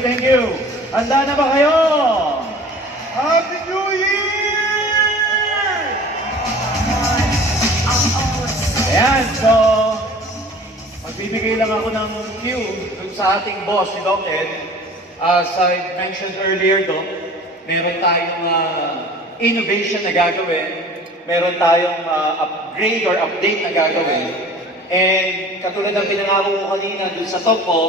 thank you. Handa na ba kayo? Happy New Year! Ayan, so, magbibigay lang ako ng cue dun sa ating boss, si Doc Ed. As I mentioned earlier, Doc, meron tayong innovation na gagawin. Meron tayong upgrade or update na gagawin. And katulad ng pinangako ko kanina dun sa top ko,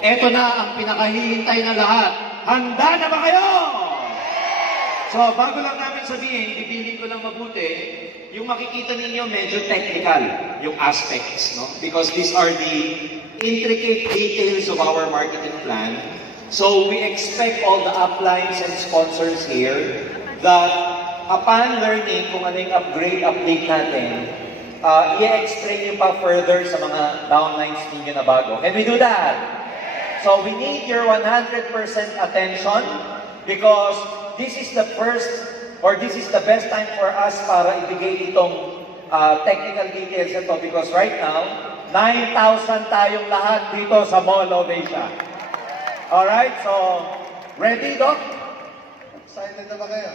eto na ang pinakahihintay na lahat. Handa na ba kayo? So, bago lang namin sabihin, bibilin ko lang mabuti, yung makikita ninyo medyo technical, yung aspects, no? Because these are the intricate details of our marketing plan. So, we expect all the uplines and sponsors here that upon learning kung ano yung update natin, i-explain nyo pa further sa mga downlines ninyo na bago. Can we do that? So, we need your 100% attention because this is the first or this is the best time for us para ibigay itong technical details ito because right now, 9,000 tayong lahat dito sa Mall of Asia. Alright, so, ready, Doc? Excited na ba kayo?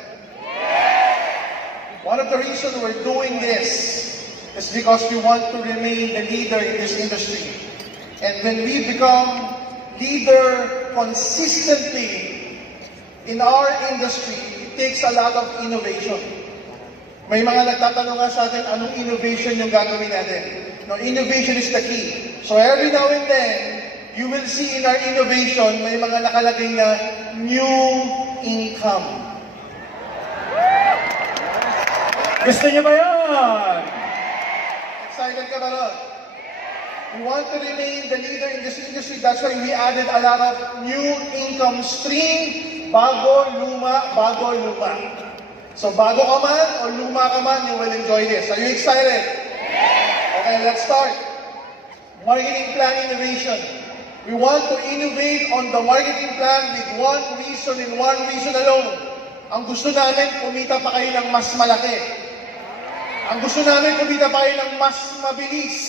One of the reasons we're doing this is because we want to remain the leader in this industry. And when we become leader consistently in our industry, it takes a lot of innovation. May mga nagtatanong nga sa atin, anong innovation yung gagawin natin? No, innovation is the key. So every now and then, you will see in our innovation, may mga nakalagay na new income. Gusto niyo ba yun? Excited ka ba ron? We want to remain the leader in this industry. That's why we added a lot of new income stream. Bago, luma, bago, luma. So bago ka man o luma ka man, you will enjoy this. Are you excited? Okay, let's start. Marketing plan innovation. We want to innovate on the marketing plan with one reason and one reason alone. Ang gusto namin, kumita pa kayo ng mas malaki. Ang gusto namin, kumita pa kayo ng mas mabilis.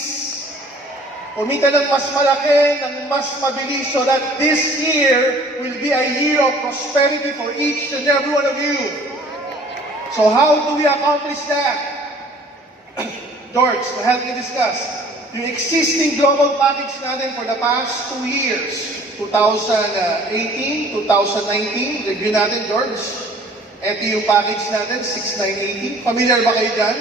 Kumita ng mas malaki, ng mas mabilis, so that this year will be a year of prosperity for each and every one of you. So how do we accomplish that? George, to help me discuss, yung existing global package natin for the past 2 years, 2018, 2019, review natin, George. Ito yung package natin, 6980. Familiar ba kayo dyan?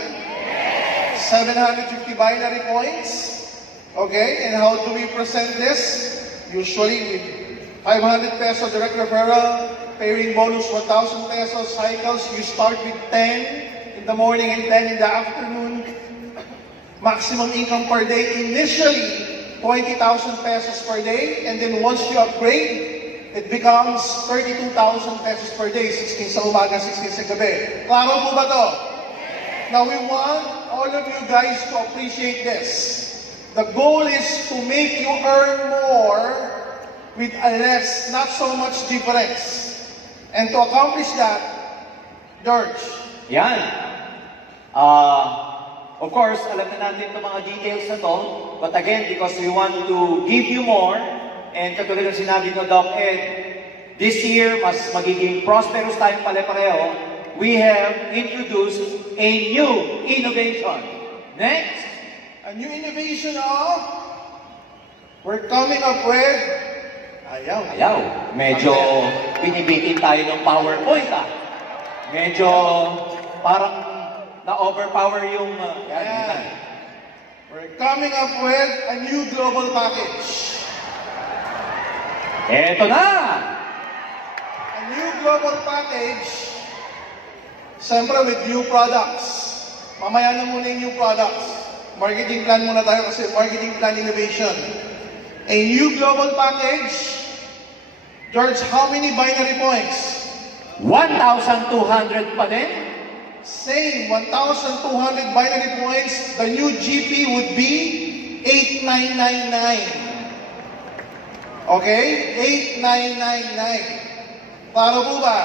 750 binary points. Okay, and how do we present this? Usually with 500 peso direct referral, pairing bonus 1,000 pesos, cycles, you start with 10 in the morning and 10 in the afternoon. Maximum income per day, initially 20,000 pesos per day, and then once you upgrade, it becomes 32,000 pesos per day, 16 sa umaga, 16 sa gabi. Klaro po ba to? Now we want all of you guys to appreciate this. The goal is to make you earn more with a less, not so much difference. And to accomplish that, George. Yan. Of course, alam na natin itong mga details na to. But again, because we want to give you more, and katulad ng sinabi ng Doc Ed, this year, mas magiging prosperous tayong pare-pareho, we have introduced a new innovation. Next. A new innovation of, we're coming up with, Ayaw. Medyo binibitin tayo ng PowerPoint Medyo parang na-overpower yung... We're coming up with a new global package. Eto na! A new global package, siyempre with new products. Mamaya na muna yung new products. Marketing plan muna tayo kasi marketing plan innovation. A new global package. George, how many binary points? 1,200 pa din? Same, 1,200 binary points. The new GP would be 8,999. Okay? 8,999. Para po ba?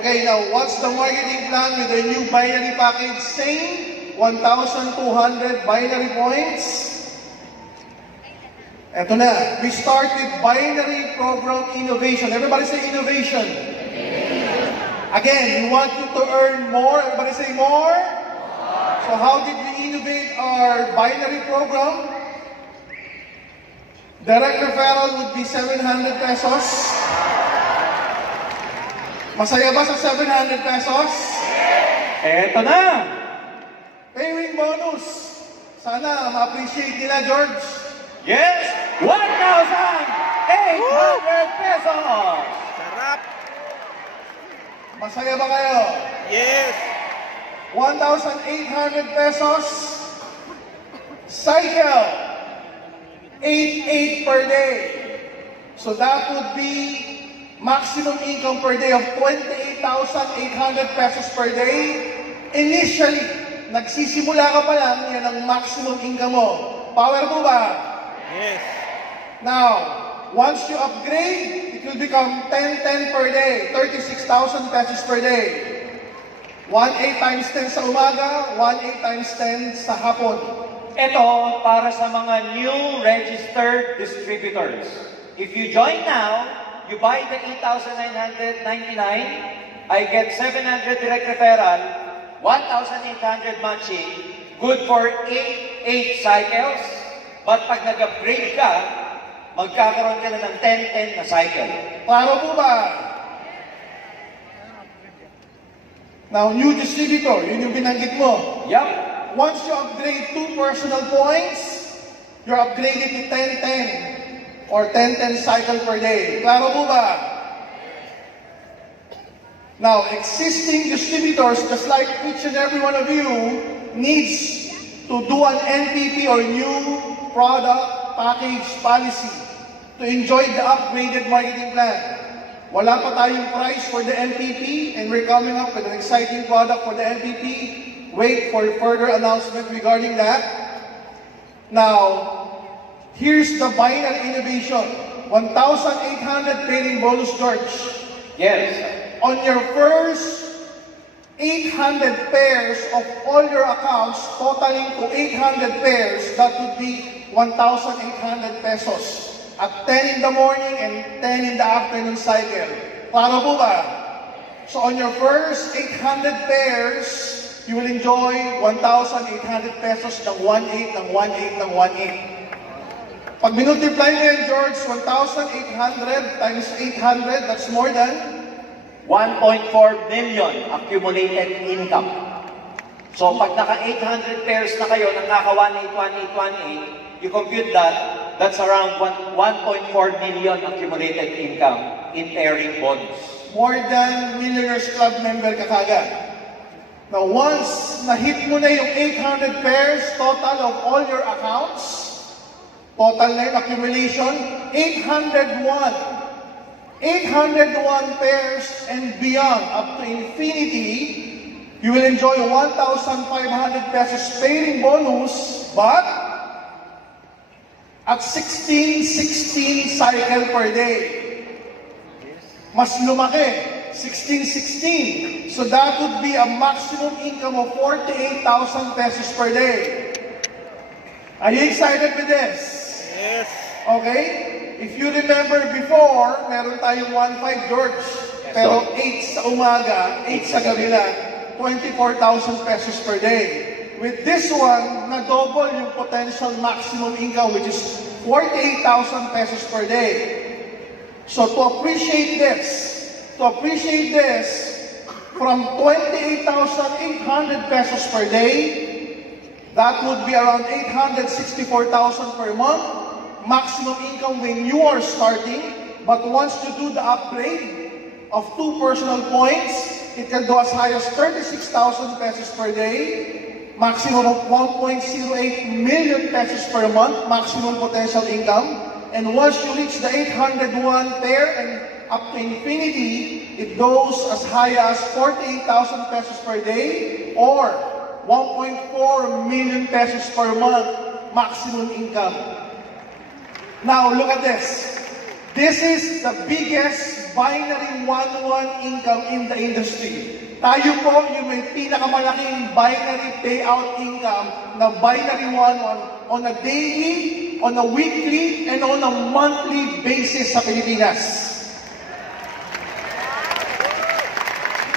Okay, now what's the marketing plan with the new binary package? Same, 1,200 binary points. Eto na, we start with binary program innovation. Everybody say innovation. Again, we want you to earn more. Everybody say more. So how did we innovate our binary program? Direct referral would be 700 pesos. Masaya ba sa 700 pesos? Eto na! Pay-win bonus. Sana ma-appreciate nila, George. Yes! 1,800 pesos! Sarap! Masaya ba kayo? Yes! 1,800 pesos. Cycle. 8 per day. So that would be maximum income per day of 28,800 pesos per day. Initially, nagsisimula ka pa lang, yan ang maximum income mo. Power mo ba? Yes! Now, once you upgrade, it will become 10 per day, 36,000 pesos per day. 1/8 times 10 sa umaga, 1/8 times 10 sa hapon. Ito para sa mga new registered distributors. If you join now, you buy the 8,999, I get 700 direct referral, 1,800 matching, good for 8 cycles. But pag nag-upgrade ka, magkakaroon ka na ng 10 na cycle. Klaro po ba? Now, new distributor, yun yung binanggit mo. Yup. Once you upgrade 2 personal points, you're upgraded to 10 or 10 cycle per day. Klaro po ba? Now, existing distributors, just like each and every one of you, needs to do an NPP or new product package policy to enjoy the upgraded marketing plan. Wala pa tayong price for the NPP and we're coming up with an exciting product for the NPP. Wait for further announcement regarding that. Now, here's the binary innovation. 1,800 paying bonus, George. Yes. On your first 800 pairs of all your accounts, totaling to 800 pairs, that would be 1,800 pesos. At 10 in the morning and 10 in the afternoon cycle. Klaro po ba? So on your first 800 pairs, you will enjoy 1,800 pesos ng 1/8 ng 1/8 ng 1/8. Pag minultiply mo yan, George, 1,800 times 800, that's more than 1.4 million accumulated income. So pag naka 800 pairs na kayo, naka 1/8, 1/8, 1/8, you compute that, that's around 1.4 million accumulated income in pairing bonus. more than Millionaires Club member ka kagad. Now, once na-hit mo na yung 800 pairs total of all your accounts, total na yung accumulation, 801 pairs and beyond, up to infinity, you will enjoy 1,500 pesos pairing bonus, but at 16 cycle per day. Mas lumaki, 16. So that would be a maximum income of 48,000 pesos per day. Are you excited with this? Yes. Okay? If you remember before, meron tayong 1.5 George. Pero 8 sa umaga, 8 sa gabi lang, 24,000 pesos per day. With this one, na-double yung potential maximum income, which is 48,000 pesos per day. So to appreciate this, from 28,800 pesos per day, that would be around 864,000 per month, maximum income when you are starting. But once you do the upgrade of 2 personal points, it can go as high as 36,000 pesos per day, maximum of 1.08 million pesos per month, maximum potential income. And once you reach the 801 pair and up to infinity, it goes as high as 48,000 pesos per day or 1.4 million pesos per month maximum income. Now look at this. This is the biggest binary 1-1 income in the industry. Tayo po yung may pinakamalaking binary payout income na binary 1-1 on a daily on a weekly, and on a monthly basis sa Pilipinas.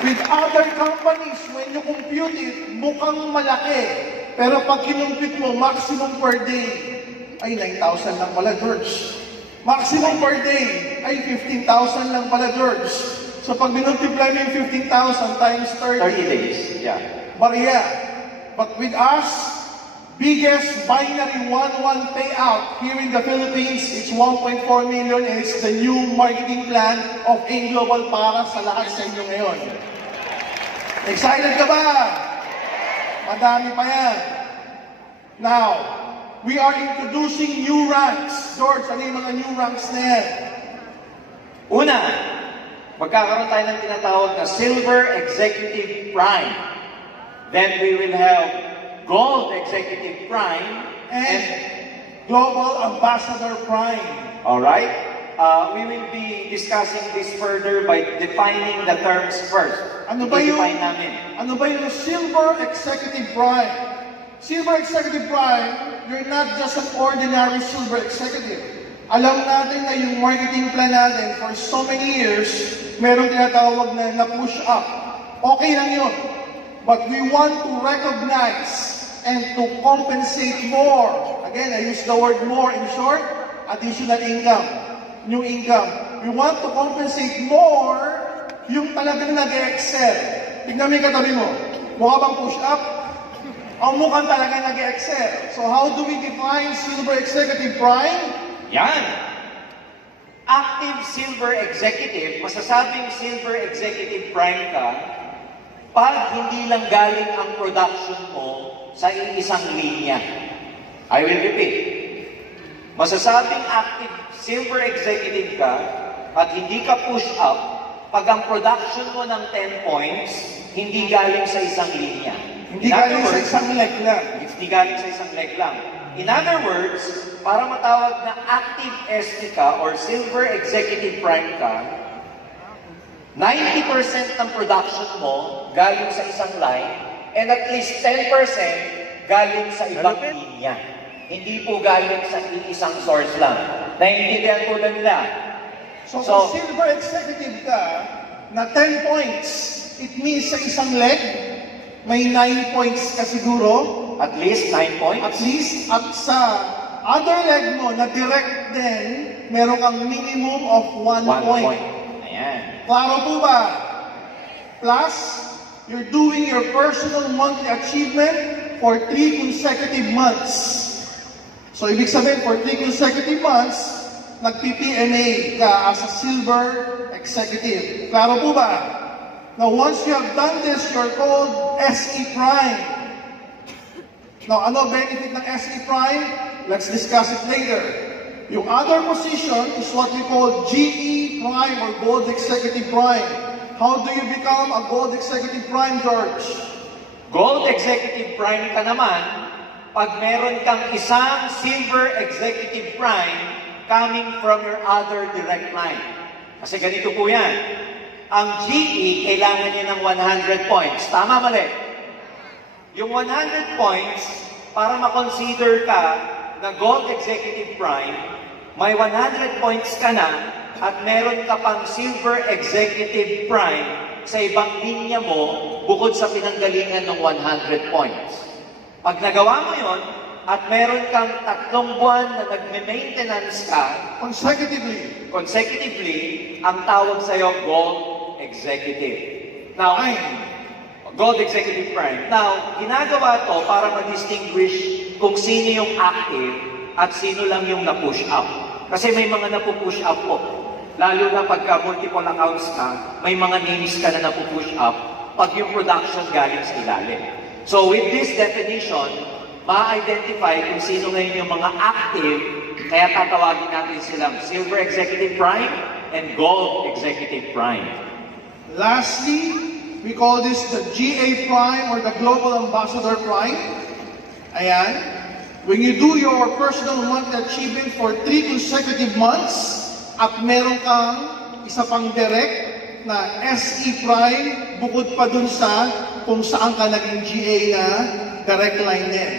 With other companies, when you compute it, mukhang malaki. Pero pag kinumpute mo, maximum per day, ay 9,000 lang pala, George. Maximum per day, ay 15,000 lang pala, George. So pag minultiply mo yung 15,000 times 30 days, yeah. Bariya. But with us, biggest binary 1-1 payout here in the Philippines, it's 1.4 million, and it's the new marketing plan of AIM Global para sa lahat sa inyo ngayon. Excited ka ba? Madami pa yan. Now, we are introducing new ranks. George, ano yung mga new ranks na yan? Una, magkakaroon tayo ng tinatawag na Silver Executive Prime. Then we will have Gold Executive Prime And Global Ambassador Prime. Alright? We will be discussing this further by defining the terms first. Ano ba yung, I-define namin. ano ba yung Silver Executive Prime? Silver Executive Prime, you're not just an ordinary Silver Executive. Alam natin na yung marketing plan natin for so many years, meron tinatawag na push up. Okay lang yun. But we want to recognize and to compensate more. Again, I use the word more in short, additional income, new income. We want to compensate more yung talagang nag-excel. Tignan mo yung katabi mo. Mukha bang push up? Ang mukhang talaga nag-excel. So how do we define Silver Executive Prime? Yan! Active Silver Executive, masasabing Silver Executive Prime ka pag hindi lang galing ang production mo sa iisang linya. I will repeat. Masasabing active Silver Executive ka at hindi ka push up pag ang production mo ng 10 points, hindi galing sa isang linya. Hindi galing sa isang leg lang. Hindi galing sa isang leg lang. In other words, para matawag na active SE ka or Silver Executive Prime ka, 90% ng production mo galing sa isang line and at least 10% galing sa ibang linya. Hindi po galing sa isang source lang. Naiintindihan po lang nila. So kung Silver Executive ka, na 10 points, it means sa isang leg, may 9 points ka siguro. At least 9 points? At least, at sa other leg mo, na direct din, meron kang minimum of 1 point. Ayan. Klaro po ba? Plus, you're doing your personal monthly achievement for 3 consecutive months. So, ibig sabihin, for 3 consecutive months, nag-PPNA ka as a Silver Executive. Klaro po ba? Now, once you have done this, you're called SE Prime. Now, ano benefit ng SE Prime? Let's discuss it later. Yung other position is what we call GE Prime or Gold Executive Prime. How do you become a Gold Executive Prime, George? Gold Executive Prime ka naman pag meron kang isang Silver Executive Prime coming from your other direct line. Kasi ganito po yan. Ang GE, kailangan niya ng 100 points. Tama, mali? Yung 100 points, para makonsider ka na Gold Executive Prime, may 100 points ka na at meron ka pang Silver Executive Prime sa ibang linya mo bukod sa pinanggalingan ng 100 points. Pag nagawa mo yon at meron kang 3 buwan na nagme-maintenance ka, consecutively, ang tawag sa'yo, Gold Executive. Now, Gold Executive Prime. Now, ginagawa to para ma-distinguish kung sino yung active at sino lang yung na-push up. Kasi may mga na-push up po. Lalo na pagka multiple accounts ka, may mga names ka na na-push up pag yung production galing sa ilalim. So, with this definition, ma-identify kung sino ngayon yung mga active, kaya tatawagin natin silang Silver Executive Prime and Gold Executive Prime. Lastly, we call this the GA Prime or the Global Ambassador Prime. Ayan. When you do your personal monthly achievement for 3 consecutive months at meron kang isa pang direct na SE Prime bukod pa dun sa kung saan ka naging GA na direct line din.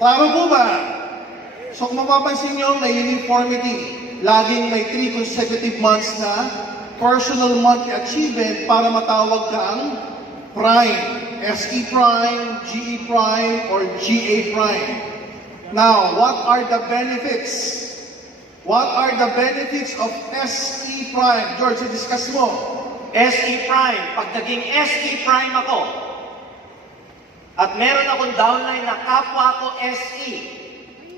Klaro po ba? So kung mapapansin nyo, may uniformity. Laging may 3 consecutive months na personal monthly achievement para matawag kang prime. SE prime, GE prime, or GA prime. Now, what are the benefits? What are the benefits of SE prime? George, discuss mo. SE prime, pag naging SE prime ako, at meron akong downline na kapwa ko SE,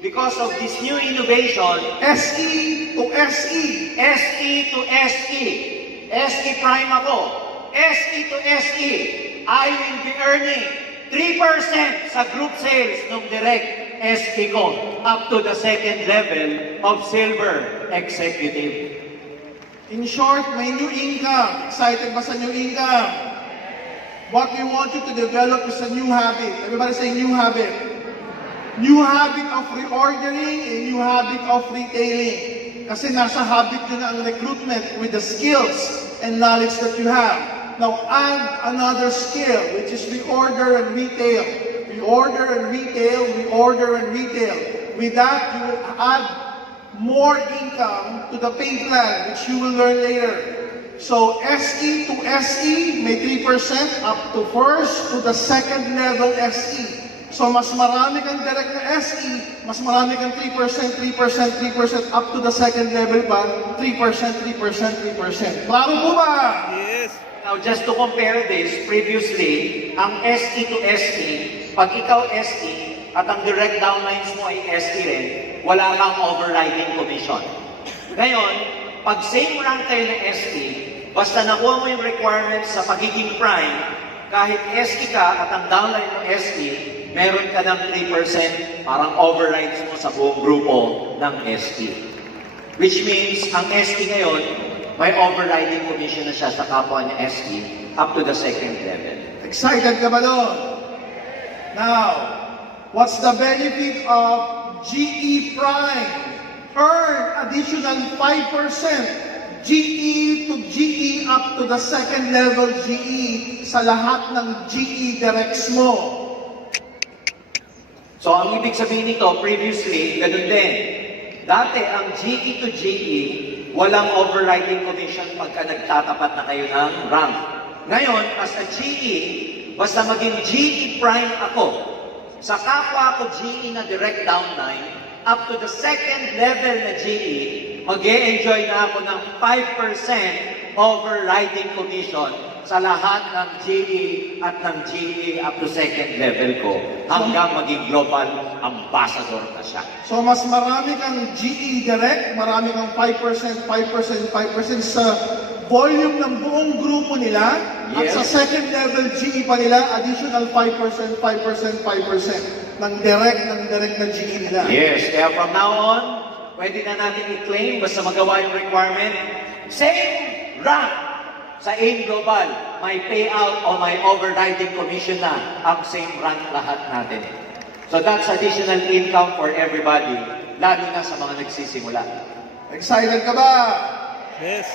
because of this new innovation, SE to SE. SE to SE, SE prime ako, SE to SE, I will be earning 3% sa group sales ng direct SE ko up to the second level of silver executive. In short, may new income. Excited ba sa new income? What we want you to develop is a new habit. Everybody say new habit. New habit of reordering and new habit of retailing. Kasi nasa habit yun na ang recruitment with the skills and knowledge that you have. Now add another skill, which is reorder and retail. Reorder and retail, reorder and retail. With that, you will add more income to the pay plan, which you will learn later. So SE to SE, may 3% up to first to the second level SE. So mas marami kang direct na SE, mas marami kang 3%, 3%, 3% up to the second level pa, 3%, 3%, 3%. Klaro po ba? Yes. Now, just to compare this, previously, ang SE to SE, pag ikaw SE, at ang direct downlines mo ay SE rin, wala kang overriding commission. Ngayon, pag same rank kayo na SE, basta nakuha mo yung requirements sa pagiging prime, kahit SE ka at ang downline mo SE, meron ka ng 3% parang overrides mo sa buong grupo ng SE. Which means, ang SE ngayon, may overriding commission na siya sa kapwa niya SE up to the second level. Excited ka ba doon? Now, what's the benefit of GE Prime? Earn additional 5% GE to GE up to the second level GE sa lahat ng GE directs mo. So, ang ibig sabihin nito, previously, ganun din. Dati, ang GE to GE, walang overriding commission pagka nagtatapat na kayo ng rank. Ngayon, as a GE, basta maging GE prime ako, sa kapwa ko GE na direct downline, up to the second level na GE, mag-e-enjoy na ako ng 5% overriding commission sa lahat ng GE at ng GE up to second level ko hanggang maging global ambassador na siya. So mas marami kang GE direct, marami kang 5%, 5%, 5% sa volume ng buong grupo nila. Yes. At sa second level GE pa nila, additional 5%, 5%, 5% ng direct na GE nila. Yes, kaya from now on, pwede na natin i-claim basta magawa yung requirement. Same rank sa AIM Global, may payout o may overriding commission na ang same rank lahat natin. So that's additional income for everybody, lalo na sa mga nagsisimula. Excited ka ba? Yes.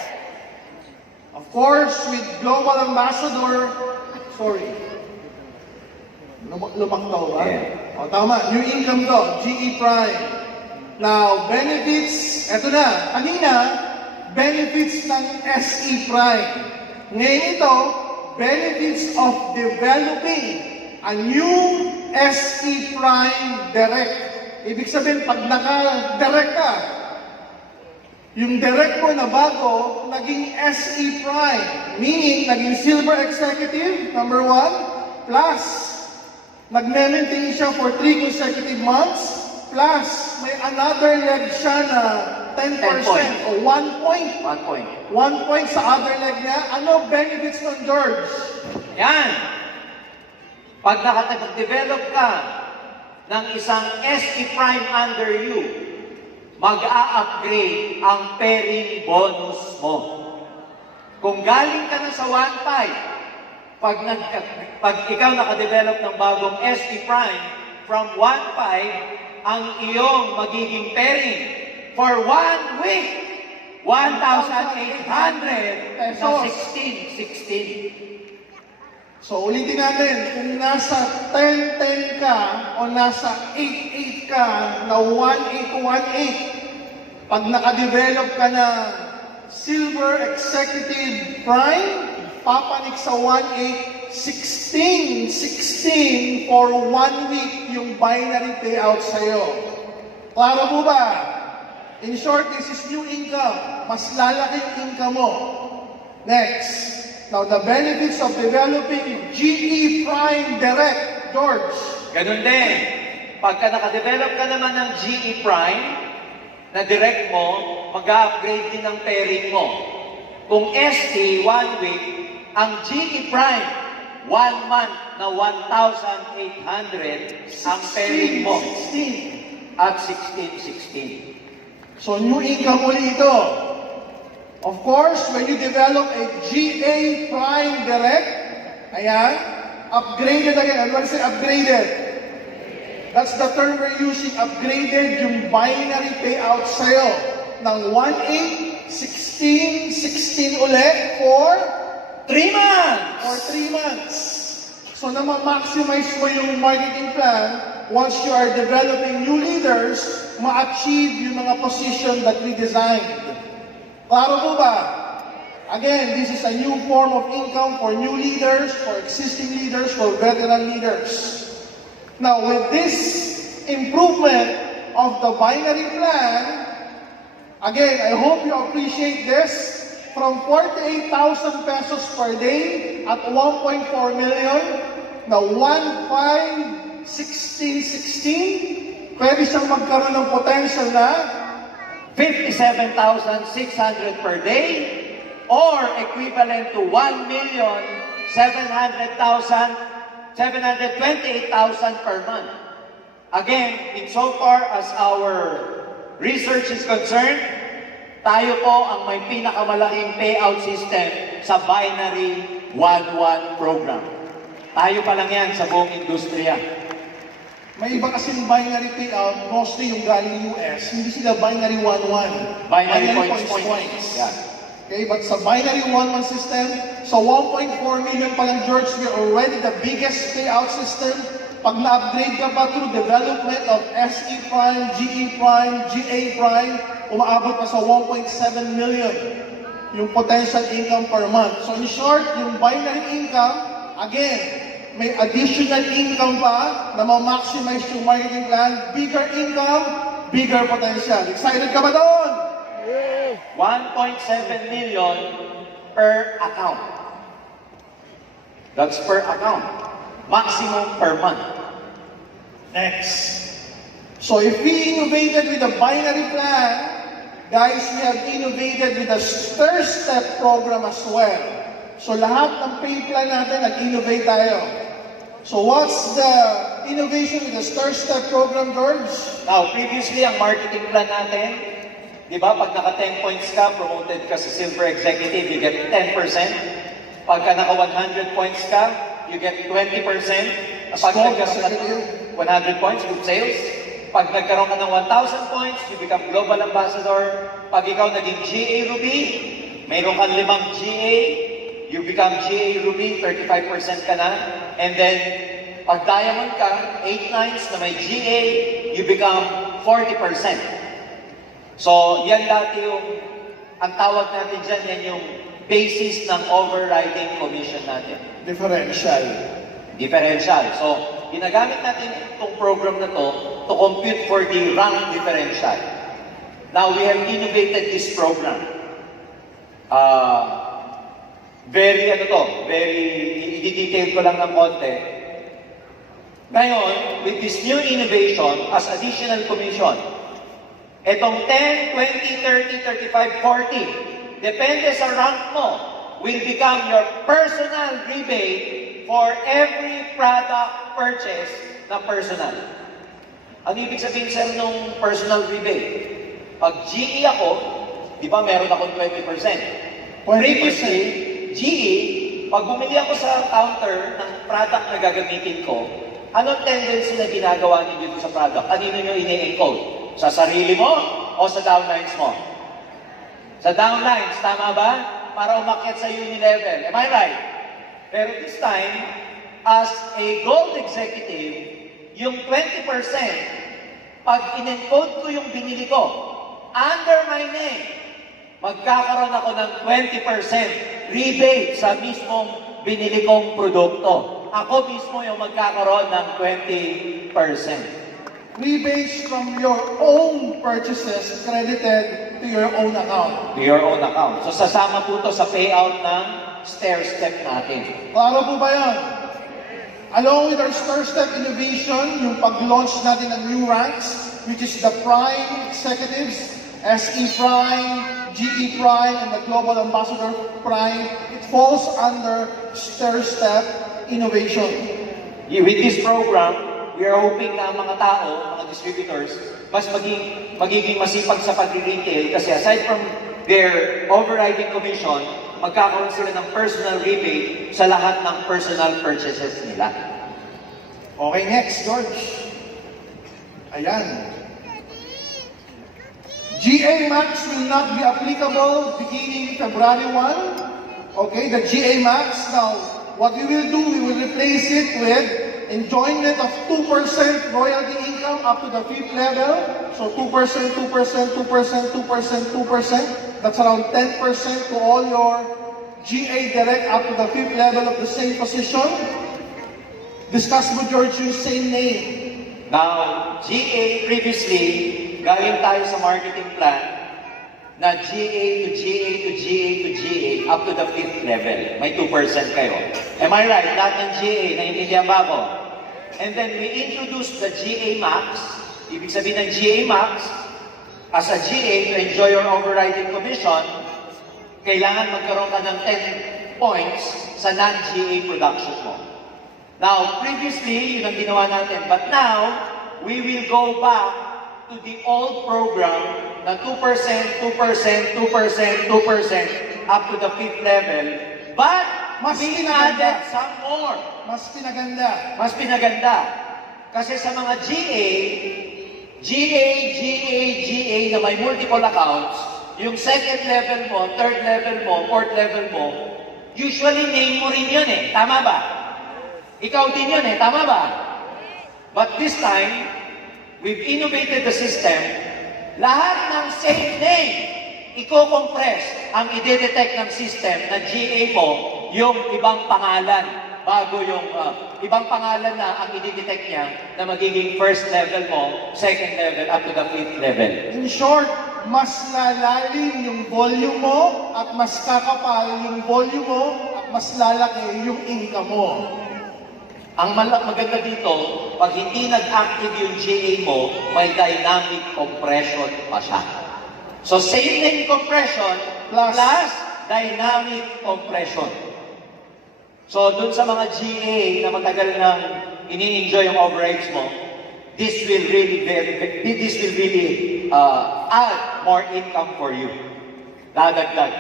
Of course, with Global Ambassador, sorry, lumaktaw ba? Yeah. O tama, new income to, GE Prime. Now, benefits, eto na, kanina, benefits ng SE Prime. Ngayon ito, benefits of developing a new SE Prime Direct. Ibig sabihin, pag naka-direct ka, yung direct mo na bago, naging SE Prime. Meaning, naging Silver Executive, number 1, plus, nag-maintain siya for 3 consecutive months, plus, may another leg siya na 10% o 1 point. 1 point. 1 point sa other leg niya. Ano benefits nun, George? Yan! Pag nakapag-develop ka ng isang SE Prime under you, mag-a-upgrade ang pairing bonus mo. Kung galing ka na sa 1.5, pag ikaw nakadevelop ng bagong SE Prime, from 1.5, ang iyong magiging pairing for 1 week, 1,800 na 16. So ulitin natin, kung nasa 10-10 ka o nasa 8-8 ka na 1-8-1-8, pag nakadevelop ka ng Silver Executive Prime, papanik sa 1-8, 16 for 1 week yung binary payout sa'yo. Klaro po ba? In short, this is new income. Mas lalaki yung income mo. Next. Now, the benefits of developing GE Prime Direct, George. Ganun din. Pagka nakadevelop ka naman ng GE Prime, na direct mo, mag-upgrade din ang pairing mo. Kung ST, 1 week, ang GE Prime, 1 month na 1,800 ang pairing mo. 16. At 16. So, new income ulit ito. Of course, when you develop a GA Prime Direct, ayan, upgraded again. Everybody say upgraded. That's the term we're using, upgraded yung binary payout sa'yo ng 1-8, 16 ulit for 3 months! or 3 months. So na ma-maximize mo yung marketing plan, once you are developing new leaders, ma-achieve yung mga position that we designed. Klaro po ba? Again, this is a new form of income for new leaders, for existing leaders, for veteran leaders. Now, with this improvement of the binary plan, again, I hope you appreciate this. From 48,000 pesos per day at 1.4 million, na 1,516, pwede siyang magkaroon ng potential na 57,600 per day or equivalent to 1,728,000 per month. Again, insofar as our research is concerned, tayo po ang may pinakamalaking payout system sa binary 1-1 program. Tayo pa lang yan sa buong industriya. may iba kasing binary payout, mostly yung galing US, hindi sila binary 1-1. Binary points. Yeah. Okay, but sa binary 1-1 system, so 1.4 million pa lang, George, we're already the biggest payout system. Pag na-upgrade ka pa through development of SE Prime, GE Prime, GA Prime, umaabot pa sa 1.7 million yung potential income per month. So in short, yung binary income, again, may additional income pa na ma-maximize yung marketing plan, bigger income, bigger potential. Excited ka ba doon? 1.7 million per account. That's per account. Maximum per month. Next. So if we innovated with a binary plan, guys, we have innovated with a stir-step program as well. So lahat ng pay plan natin, nag-innovate tayo. So what's the innovation with the stir-step program, George? Now, previously, ang marketing plan natin, di ba, pag naka 10 points ka, promoted ka sa Silver Executive, you get 10%. Pagka naka 100 points ka, you get 20%. Pag nagkaroon ka ng 100 points, group sales. Pag nagkaroon ka ng 1,000 points, you become Global Ambassador. Pag ikaw naging GA Ruby, mayroon kang 5 GA, you become GA Ruby, 35% ka na. And then, pag Diamond ka, 8 nines na may GA, you become 40%. So, yan dati yung, ang tawag natin dyan, yan yung basis ng overriding commission natin. Differential. So, ginagamit natin itong program na to compute for the rank differential. Now, we have innovated this program. Very, i-detail ko lang ng konti. Ngayon, with this new innovation, as additional commission, etong 10, 20, 30, 35, 40, depende sa rank mo, will become your personal rebate for every product purchase na personal. Ano ibig sabihin, sir, nung personal rebate? Pag GE ako, di ba meron akong 20%? Previously, GE, pag bumili ako sa counter ng product na gagamitin ko, anong tendency na ginagawa niyo dito sa product? Anino nyo ini-encode? Sa sarili mo o sa downlines mo? Sa downlines, tama ba? Para umakyat sa uni level. Am I right? Pero this time, as a gold executive, yung 20%, pag in-encode ko yung binili ko, under my name, magkakaroon ako ng 20% rebate sa mismong binili kong produkto. Ako mismo yung magkakaroon ng 20%. Rebates from your own purchases credited to your own account. To your own account. So sasama po to sa payout ng stair-step natin. Klaro po ba yan? Along with our stair-step innovation, yung pag-launch natin ng new ranks, which is the Prime Executives, SE Prime, GE Prime, and the Global Ambassador Prime, it falls under stair-step innovation. With this program, we are hoping na ang mga tao, mga distributors, mas magiging masipag sa pag-retail kasi aside from their overriding commission, magkakaroon sila ng personal rebate sa lahat ng personal purchases nila. Okay, next, George. Ayan. GA Max will not be applicable beginning February 1. Okay, the GA Max. Now, what we will do, we will replace it with enjoyment of 2% royalty income up to the 5th level. So 2%, 2%, 2%, 2%, 2%. That's around 10% to all your GA direct up to the 5th level of the same position. Discuss with George yung same name. Now, GA previously, galing tayo sa marketing plan na GA to GA to GA to GA up to the 5th level. May 2% kayo. Am I right? Lahat ng GA, naiintindihan ba ako? And then we introduced the GA Max. Ibig sabihin ng GA Max, as a GA to enjoy your overriding commission, kailangan magkaroon ka ng 10 points sa non-GA production mo. Now, previously, yun ang ginawa natin. But now, we will go back to the old program na 2%, 2%, 2%, 2%, up to the 5th level. But, we added some more. Mas pinaganda. Mas pinaganda. Kasi sa mga GA, GA na may multiple accounts, yung second level mo, third level mo, fourth level mo, usually name mo rin yun eh. Tama ba? Ikaw din yun eh. Tama ba? But this time, we've innovated the system. Lahat ng same name, i-compress ang i-detect ng system na GA mo yung ibang pangalan bago yung ibang pangalan na ang i-detect niya na magiging first level mo, second level, up to the 5th level. In short, mas lalalim yung volume mo at mas kakapal yung volume mo at mas lalaki yung income mo. Ang maganda dito, pag hindi nag-active yung GA mo, may dynamic compression pa siya. So, same name compression plus dynamic compression. So, dun sa mga GA na matagal nang ini-enjoy yung overrides mo, this will really add more income for you. Dadagdag.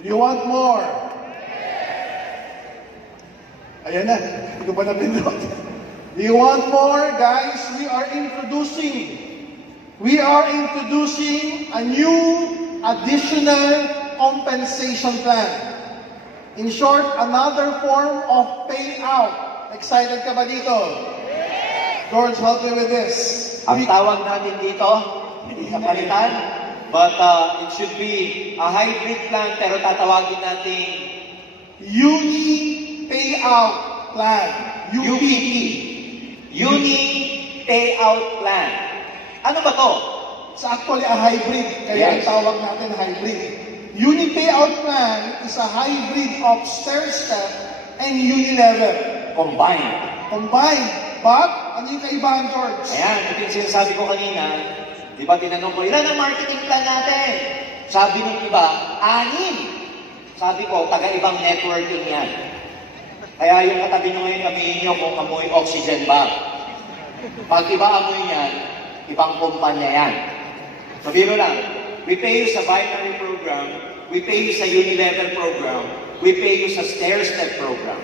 You want more? Ayan na, hindi ko pa napindot. Do you want more? Guys, we are introducing a new additional compensation plan. In short, another form of payout. Excited ka ba dito? George, help me with this. Ang tawag natin dito, hindi kapalitan, but it should be a hybrid plan, pero tatawagin natin Uni Payout Plan. UPP. Uni Payout Plan. Ano ba to? It's actually a hybrid, kaya Yes. ang tawag natin hybrid. Uni Payout Plan is a hybrid of stair-step and uni-level. Combined. But, ano yung kaibahan, George? Ayan, ito yung sinasabi ko kanina. Di ba tinanong ko, ilan ang marketing plan natin? Sabi ng iba, 6. Sabi ko, taga-ibang networking yan. Kaya yung katabi nyo ngayon, amoy nyo kung amoy oxygen ba. Pag iba amoy yan, ibang kumpanya yan. Sabi mo lang, we pay you sa binary program, we pay you sa uni-level program, we pay you sa stair-step program.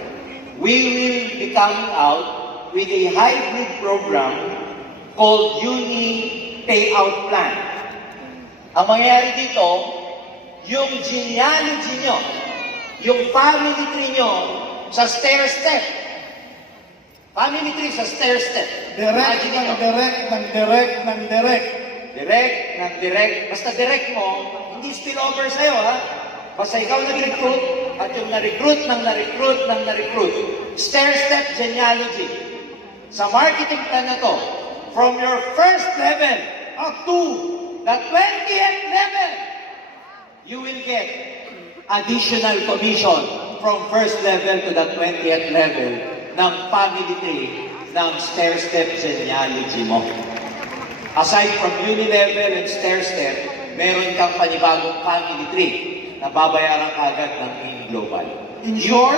We will be coming out with a hybrid program called Uni Payout Plan. Ang mangyayari dito, yung genealogy nyo, yung family tree nyo sa stair-step. Family tree sa stair-step. Direct Imagine ng nyo. direct ng direct ng direct. Direct ng direct. Basta direct mo, hindi spillover sa'yo, ha? Basta ikaw nag-recruit at yung na-recruit ng na-recruit ng na-recruit. Stair-step genealogy. Sa marketing plan na to, from your first level up to the 20th level, you will get additional commission from first level to the 20th level ng family tree ng stair-step genealogy mo. Aside from uni-level and stair-step, meron kang panibagong family tree na babayaran kagad ng AIM Global. In short,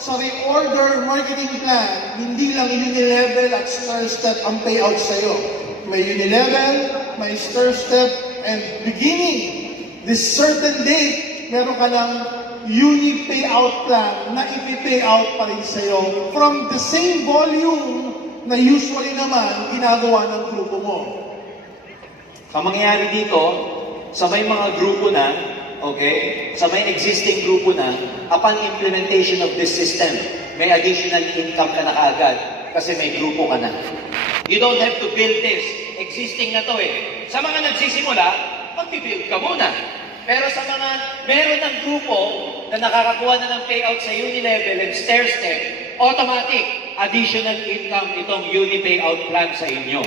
sa reorder marketing plan, hindi lang uni-level at stair-step ang payout sa'yo. May uni-level, may stair-step, and beginning this certain date, meron ka ng uni payout plan na ipi-payout pa rin sa'yo from the same volume na usually naman ginagawa ng grupo mo. Ang mangyayari dito, sa may mga grupo na, okay, sa may existing grupo na, upon implementation of this system, may additional income ka na kaagad kasi may grupo ka na. You don't have to build this. Existing na to eh. Sa mga nagsisimula, mag-build ka muna. Pero sa mga meron ng grupo na nakakakuha na ng payout sa uni-level and stair-step, automatic additional income itong uni payout plan sa inyo.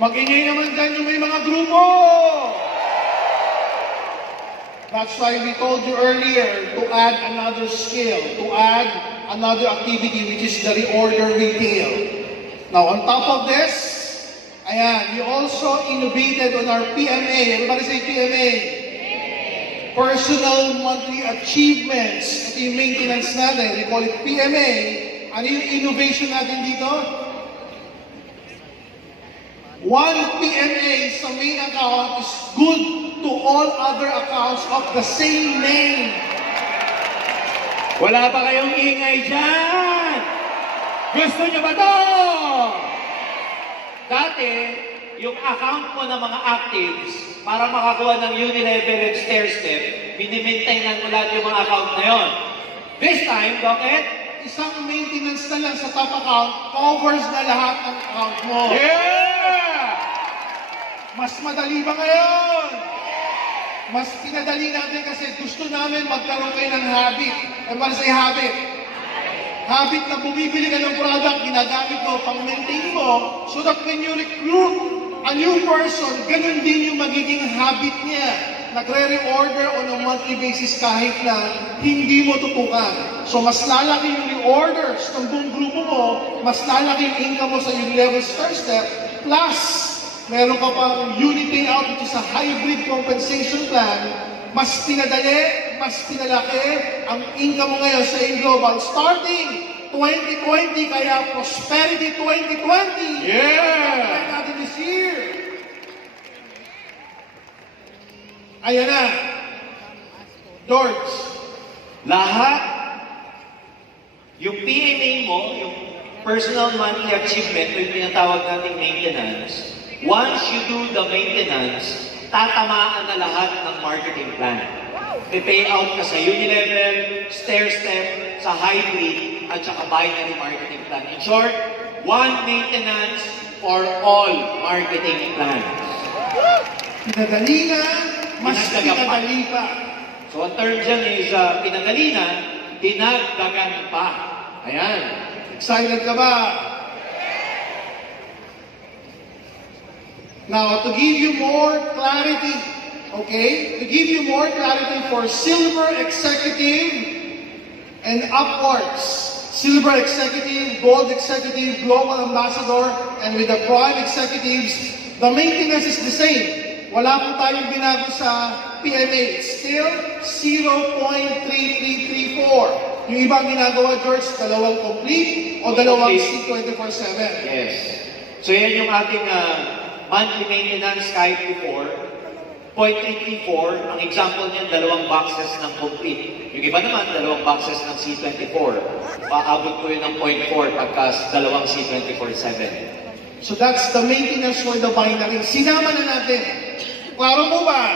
Mag-ingay naman dyan yung may mga grupo! That's why we told you earlier to add another skill, to add another activity which is the reorder retail. Now on top of this, ayan, we also innovated on our PMA. Everybody say PMA. Personal Monthly Achievements. Ito yung maintenance natin. We call it PMA. Ano yung innovation natin dito? 1 PMA sa main account is good to all other accounts of the same name. Wala ba kayong ingay dyan? Gusto nyo ba to? Dati, yung account mo ng mga actives, para makakuha ng uni-level and stair-step, minimaintainan mo lahat yung mga account na yon. This time, bakit? Isang maintenance na lang sa top account covers na lahat ng account mo. Yeah! Mas madali ba ngayon? Mas pinadali natin kasi gusto namin magkaroon kayo ng habit. Everybody say habit. Habit na bumibili ka ng product, ginagamit mo, pang-maintain mo, so that when you recruit a new person, ganun din yung magiging habit niya. Nagre-reorder on a monthly basis kahit na hindi mo tutukan. So mas lalaki yung reorders ng buong grupo mo, mas lalaki yung income mo sa uni-level stair-step, plus meron ka pang uni payout which is a hybrid compensation plan, mas pinadali, mas pinalaki ang income mo ngayon sa AIM Global starting 2020, kaya Prosperity 2020. Yeah! Natin this year. Ayan na. George. Lahat, yung PMA mo, yung Personal Monthly Achievement, yung pinatawag nating maintenance, once you do the maintenance, tatamaan na lahat ng marketing plan. Pay out ka sa uni-level, stair-step, sa hybrid, at saka binary marketing plan. In short, one maintenance for all marketing plans. Pinadali na, mas Dinagdagan pa. pinadali pa. So ang term dyan is pinadali na, dinagdagan pa. Ayan. Excited ka ba? Now, to give you more clarity, okay? To give you more clarity for Silver Executive and upwards. Silver Executive, Gold Executive, Global Ambassador, and with the Prime Executives, the maintenance is the same. Wala po tayong binago sa PMA. Still 0.3334. Yung ibang ginagawa, George, dalawang complete o dalawang C24/7. Yes. So yan yung ating monthly maintenance kahit before. 0.334, ang example niyan, dalawang boxes ng complete. Yung iba naman, dalawang boxes ng C24. Paabot ko yun ng 0.4 pagkas dalawang C24/7. So that's the maintenance for the binary. Sinama na natin. Klaro mo ba?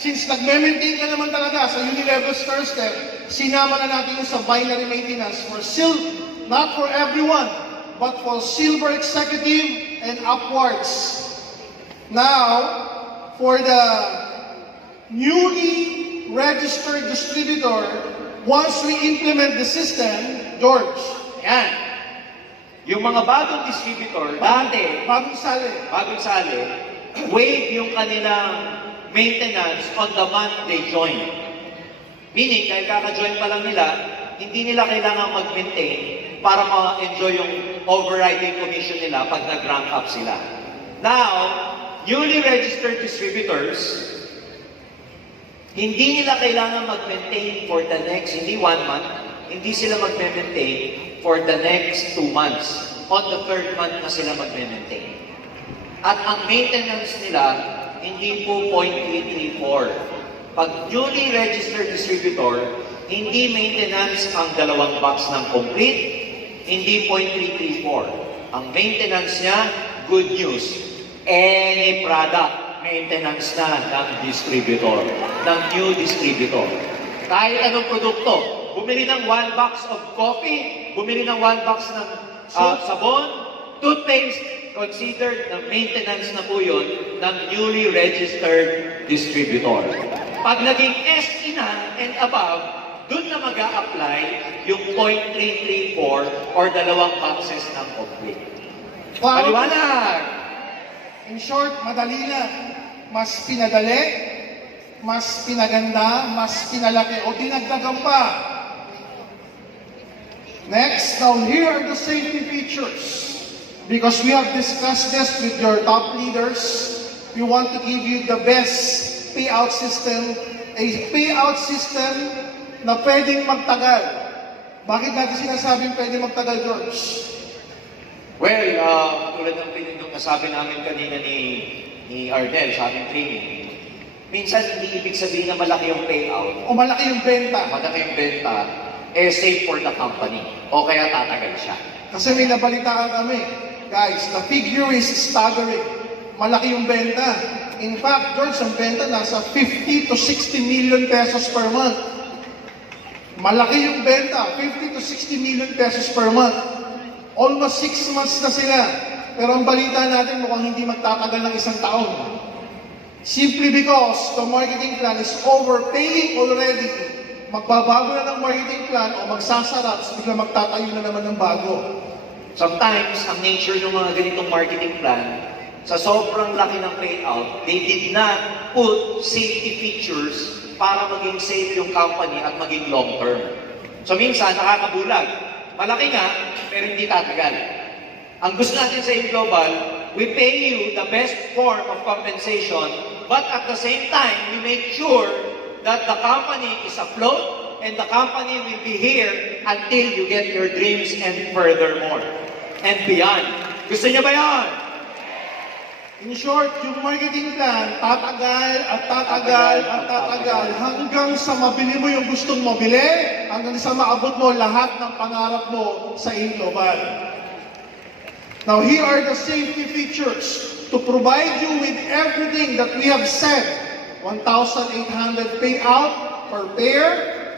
since nagme-maintain ka naman talaga sa unilevel star step, sinama na natin yung sa binary maintenance for not for everyone, but for silver executive and upwards. Now, for the newly registered distributor, once we implement the system, George, Yan. Yung mga bagong distributor, dati, bagong sali. waive yung kanilang maintenance on the month they join. Meaning, dahil kaka-join pa lang nila, hindi nila kailangan mag-maintain para ma-enjoy yung overriding commission nila pag nag-rank up sila. Now, newly registered distributors, hindi nila kailangan mag-maintain for the next, hindi 1 month, hindi sila mag-maintain for the next 2 months. On the 3rd month na sila mag-maintain. At ang maintenance nila, hindi po 0.334. Pag newly registered distributor, hindi maintenance ang 2 box ng complete, hindi 0.334. Ang maintenance niya, good news. Any product, maintenance na ng distributor, ng new distributor. Kahit anong produkto, bumili ng 1 box of coffee, bumili ng 1 box ng sabon, toothpaste, considered na maintenance na po yun ng newly registered distributor. Pag naging SE na and above, dun na mag-a-apply yung 0.334 or 2 boxes ng complete. Paliwanag! In short, madali na. Mas pinadali, mas pinaganda, mas pinalaki, o dinagdagan pa. Next, now here are the safety features. Because we have discussed this with your top leaders, we want to give you the best payout system, a payout system na pwedeng magtagal. Bakit natin sinasabing pwedeng magtagal, George? Well, tulad ng nasabi namin kanina ni Arnel sa aming training, minsan hindi ibig sabihin na malaki yung payout, O malaki yung benta. malaki yung benta, safe for the company. O kaya tatagal siya. Kasi may nabalitaan kami. Guys, the figure is staggering. Malaki yung benta. In fact, George, ang benta nasa 50 to 60 million pesos per month. Malaki yung benta, 50 to 60 million pesos per month. Almost 6 months na sila. Pero ang balita natin mukhang hindi magtatagal ng 1 taon. Simply because the marketing plan is overpaying already. Magbabago na ng marketing plan o magsasara at bigla magtatayo na naman ng bago. Sometimes, ang nature ng mga ganitong marketing plan, sa sobrang laki ng payout, they did not put safety features para maging safe yung company at maging long-term. So minsan, nakakabulag. Malaki nga, pero hindi tatagal. Ang gusto natin sa Global, we pay you the best form of compensation, but at the same time, we make sure that the company is afloat and the company will be here until you get your dreams and furthermore and beyond. Gusto niya ba yan? In short, yung marketing plan, tatagal at tatagal at tatagal hanggang sa mabili mo yung gustong mabili, hanggang sa maabot mo lahat ng pangarap mo sa Global. Now, here are the safety features to provide you with everything that we have said. 1,800 payout per pair,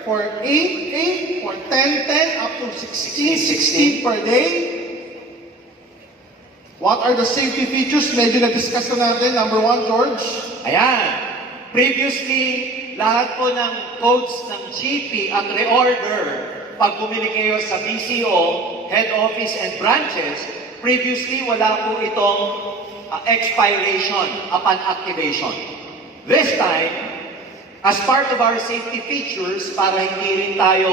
for 8, for 10, up to 16 per day. What are the safety features? Medyo na-discuss na natin. Number 1, George. Ayan. Previously, lahat po ng codes ng GP at reorder, pag bumili kayo sa BCO, head office and branches, previously wala po itong expiration upon activation. This time, as part of our safety features, para hindi rin tayo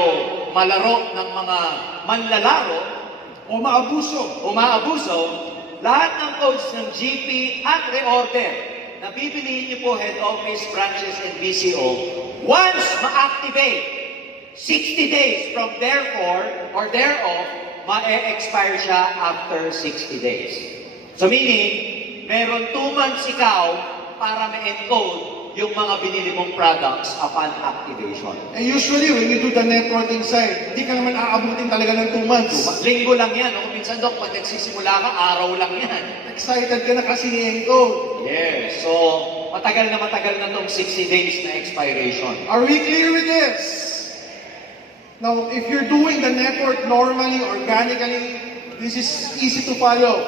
malaro ng mga manlalaro O maabuso, lahat ng codes ng GP at reorder na bibilihin niyo po head office, branches, and BCO, once ma-activate, 60 days from therefore or thereof, ma-expire siya after 60 days. So meaning, meron 2 months ikaw para ma-encode yung mga binili mong products upon activation. And usually, when you do the networking side, hindi ka naman aabutin talaga ng 2 months. Linggo lang yan. O minsan, Dok, pag nagsisimula ka, araw lang yan. Excited ka na kasi i-encode. Yes. So, matagal na tong 60 days na expiration. Are we clear with this? Now, if you're doing the network normally, organically, this is easy to follow.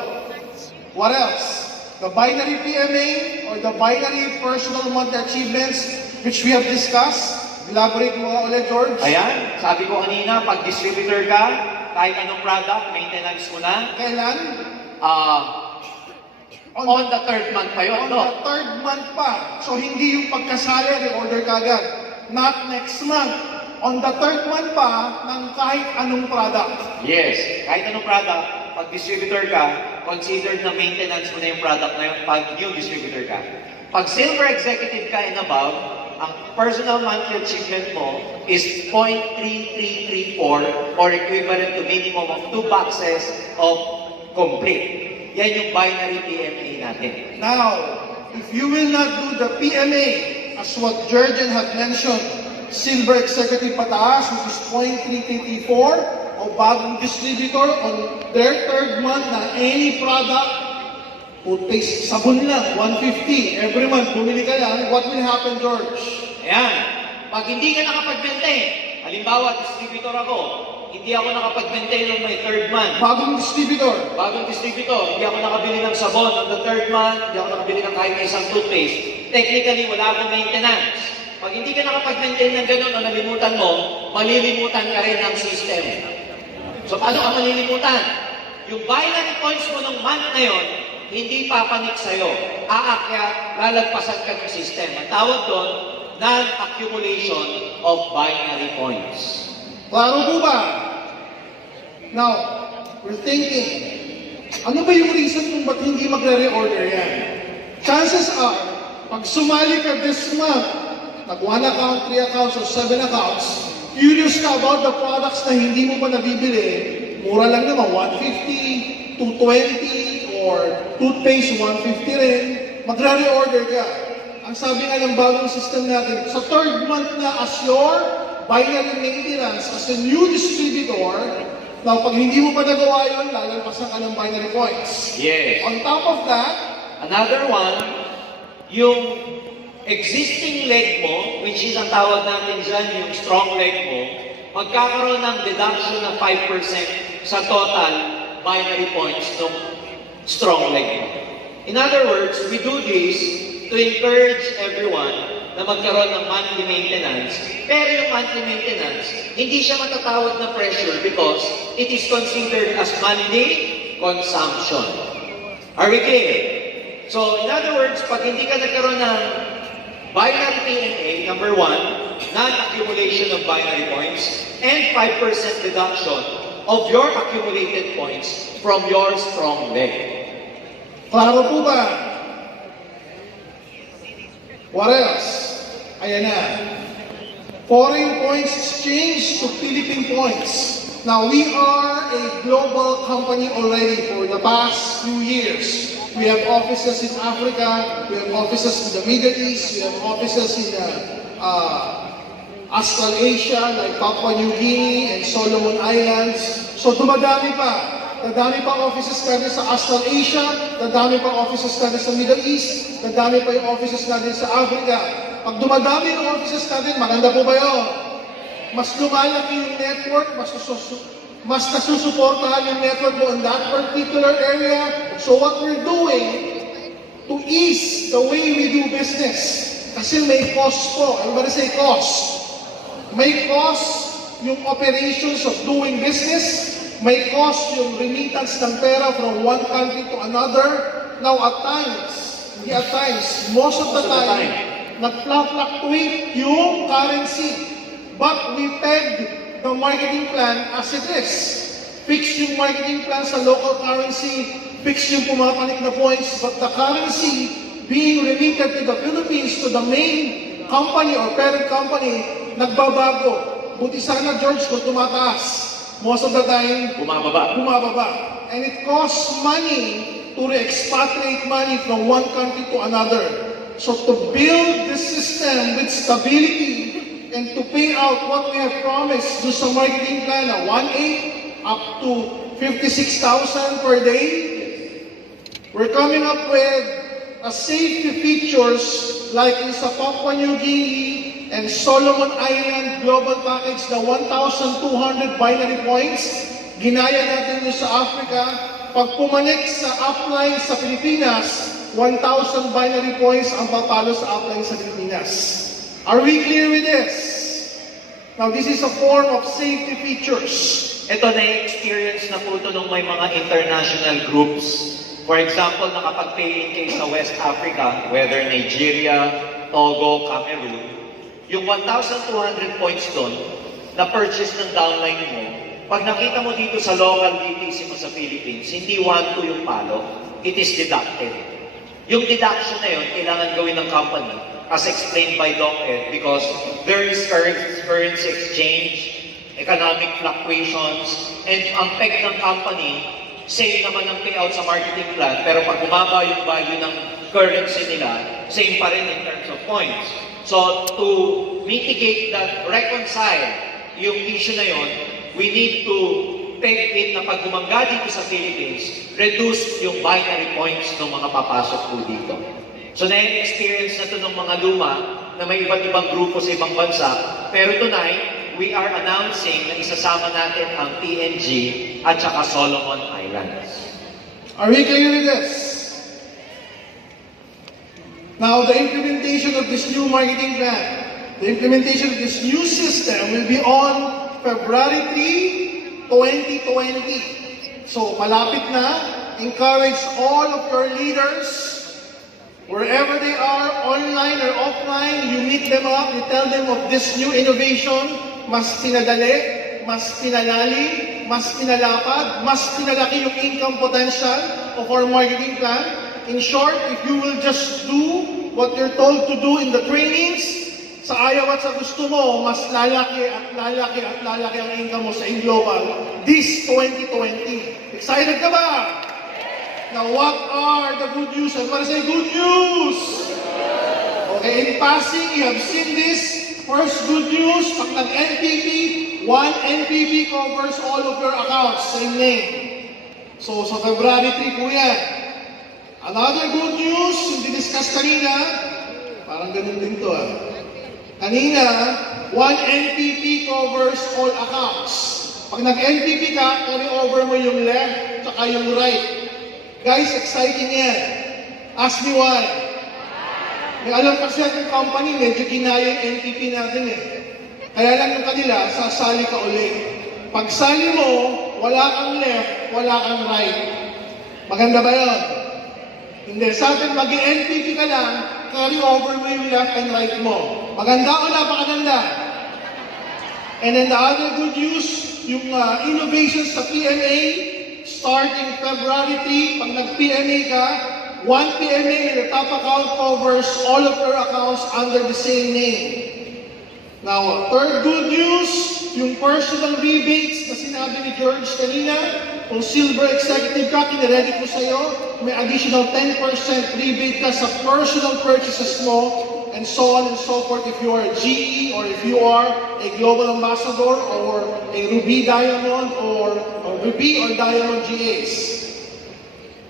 What else? The binary PMA or the binary personal monthly achievements, which we have discussed. Elaborate mo nga ulit, George. Ayan, sabi ko kanina, pag distributor ka, kahit anong product, maintenance mo na. Kailan? On the third month pa yun, On no? the third month pa. So, hindi yung pagkasali, re-order ka agad. Not next month. On the third month pa, ng kahit anong product. Yes, kahit anong product, pag distributor ka, considered na maintenance mo na yung product na yun pag new distributor ka. Pag silver executive ka and above, ang personal monthly achievement mo is 0.3334 or equivalent to minimum of 2 boxes of complete. Yan yung binary PMA natin. Now, if you will not do the PMA, as what Jurgen had mentioned, silver executive pataas, which is 0.3334, o bagong distributor on their third month na any product, toothpaste, sabon lang, 150 every month, bumili ka lang, what will happen, George? Ayan, pag hindi ka nakapag-maintain, halimbawa, distributor ako, hindi ako nakapag-maintain ng my third month. Bagong distributor. Bagong distributor, hindi ako nakabili ng sabon on the third month, hindi ako nakabili ng kahit isang toothpaste. Technically, wala akong maintenance. Pag hindi ka nakapag-maintain ng ganun o nalimutan mo, malilimutan ka rin ng system. So, paano ka malilimutan? Yung binary points mo ng month na yon, hindi papanik sa'yo. Aakyat, lalagpasan ka ng system. Ang tawag doon, non-accumulation of binary points. Klaro po ba? Now, we're thinking, ano ba yung reason kung ba't hindi magre-reorder yan? Chances are, pag sumali ka this month, nag 1 account, 3 accounts, or 7 accounts, curious ka about the products na hindi mo pa nabibili, mura lang naman, 150, 220, or toothpaste, 150 rin, magre-reorder ka. Ang sabi nga ng bagong system natin, sa third month na as your binary maintenance, as a new distributor, now pag hindi mo pa nagawa yun, lalagpasan ka ng binary points. Yes. On top of that, Another one, yung existing leg mo, which is ang tawag natin dyan, yung strong leg mo, magkakaroon ng deduction ng 5% sa total binary points ng strong leg mo. In other words, we do this to encourage everyone na magkaroon ng monthly maintenance. Pero yung monthly maintenance, hindi siya matatawag na pressure because it is considered as monthly consumption. Are we clear? So, in other words, pag hindi ka nagkaroon ng binary PMA, number 1, non-accumulation of binary points, and 5% deduction of your accumulated points from your strong leg. klaro po ba? What else? Ayan na. Foreign points exchange to Philippine points. Now, we are a global company already for the past few years. We have offices in Africa, we have offices in the Middle East, we have offices in Australasia, like Papua New Guinea and Solomon Islands. So, dumadami pa. Dadami pa offices natin sa Australasia, dadami pa offices natin sa Middle East, dadami pa yung offices natin sa Africa. Pag dumadami yung offices natin, maganda po ba yun? Mas lumalaki yung network, mas nasusuportahan yung network mo in that particular area. So what we're doing to ease the way we do business, kasi may cost po. Everybody say cost. May cost yung operations of doing business. May cost yung remittance ng pera from one country to another. Now at times, hindi at times, most of the time, nag-fluctuate yung currency. But we pegged the marketing plan as it is. Fix yung marketing plan sa local currency, fix yung pumapanik na points, but the currency being remitted to the Philippines, to the main company or parent company, nagbabago. Buti sana, George, kung tumataas. Most of the time, bumababa. And it costs money to re-expatriate money from one country to another. So to build this system with stability, and to pay out what we have promised do sa marketing plan na 1.8 up to 56,000 per day, we're coming up with safety features like in sa Papua New Guinea and Solomon Island global package na 1,200 binary points. Ginaya natin yung sa Africa. Pag pumanik sa upline sa Pilipinas, 1,000 binary points ang papalo sa upline sa Pilipinas. Are we clear with this? Now, this is a form of safety features. Ito na-experience na po ito ng may mga international groups. For example, nakapag-pay-in kayo sa West Africa, whether Nigeria, Togo, Cameroon, yung 1,200 points doon, na-purchase ng downline mo, pag nakita mo dito sa local DTC mo sa Philippines, hindi 1-2 yung palo, it is deducted. Yung deduction na yun, kailangan gawin ng company, as explained by Doc Ed, because there is currency exchange, economic fluctuations, and ang peg ng company, same naman ang payout sa marketing plan, pero pag bumaba yung value ng currency nila, same pa rin in terms of points. So, to mitigate that, reconcile yung issue na yun, we need to peg it na pag gumangga dito sa Philippines, reduce yung binary points ng mga papasok po dito. So, na-experience na ito ng mga luma na may iba't ibang grupo sa ibang bansa, pero tonight, we are announcing na isasama natin ang PNG at saka Solomon Islands. Are we clear with this? Now, the implementation of this new marketing plan, the implementation of this new system will be on February 3, 2020. So, malapit na. Encourage all of your leaders, wherever they are, online or offline, you meet them up, you tell them of this new innovation, mas pinadali, mas pinalalim, mas pinalapad, mas pinalaki yung income potential of our marketing plan. In short, if you will just do what you're told to do in the trainings, sa ayaw at sa gusto mo, mas lalaki at lalaki at lalaki ang income mo sa in-global this 2020. Excited ka ba? Now, what are the good news? I want to say good news! Okay, in passing, you have seen this. First good news, pag nag-NPP, one NPP covers all of your accounts, same name. So, sa February 3 po yan. Another good news, yung diniscuss kanina, parang ganun din to Kanina, one NPP covers all accounts. Pag nag-NPP ka, carry over mo yung left, tsaka yung right. Guys, exciting yan. Ask me why. May alam kasi ang company, medyo ginaya yung NPP natin Kaya lang yung kanila, sasali ka ulit. Pag sali mo, wala kang left, wala kang right. Maganda ba yun? Hindi. Sa atin, mag-NPP ka lang, carry over mo yung left and right mo. Maganda o napakaganda? And then the other good news, yung innovations sa PMA, starting February 3, pag nag-PMA ka, one PMA, the top account covers all of your accounts under the same name. Now, third good news, yung personal rebates na sinabi ni George kanina, kung silver executive ka, kiniready ko sa'yo, may additional 10% rebate ka sa personal purchases mo, and so on and so forth if you are a GE or if you are a global ambassador or a Ruby Diamond or Ruby or Diamond GAs.